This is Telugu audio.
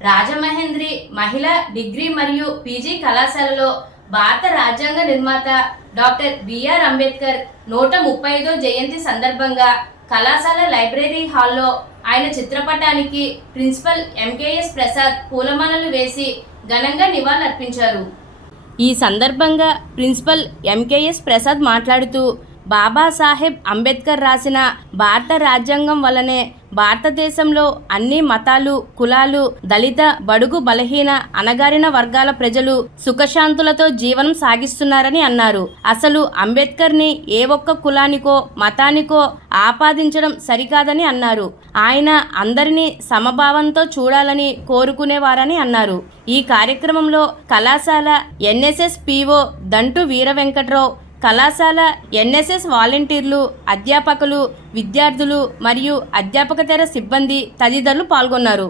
రాజమహేంద్రి మహిళా డిగ్రీ మరియు పీజీ కళాశాలలో భారత రాజ్యాంగ నిర్మాత డాక్టర్ బిఆర్ అంబేద్కర్ 135వ జయంతి సందర్భంగా కళాశాల లైబ్రరీ హాల్లో ఆయన చిత్రపటానికి ప్రిన్సిపల్ ఎంకేఎస్ ప్రసాద్ పూలమాలలు వేసి ఘనంగా నివాళులర్పించారు. ఈ సందర్భంగా ప్రిన్సిపల్ ఎంకేఎస్ ప్రసాద్ మాట్లాడుతూ, బాబాసాహెబ్ అంబేద్కర్ రాసిన భారత రాజ్యాంగం వల్లనే భారతదేశంలో అన్ని మతాలు, కులాలు, దళిత, బడుగు, బలహీన, అణగారిన వర్గాల ప్రజలు సుఖశాంతులతో జీవనం సాగిస్తున్నారని అన్నారు. అసలు అంబేద్కర్ని ఏ ఒక్క కులానికో మతానికో ఆపాదించడం సరికాదని అన్నారు. ఆయన అందరినీ సమభావంతో చూడాలని కోరుకునేవారని అన్నారు. ఈ కార్యక్రమంలో కళాశాల ఎన్ఎస్ఎస్ పిఓ దంటు వీర వెంకట్రావు, కళాశాల ఎన్ఎస్ఎస్ వాలంటీర్లు, అధ్యాపకులు, విద్యార్థులు మరియు అధ్యాపకేతర సిబ్బంది తదితరులు పాల్గొన్నారు.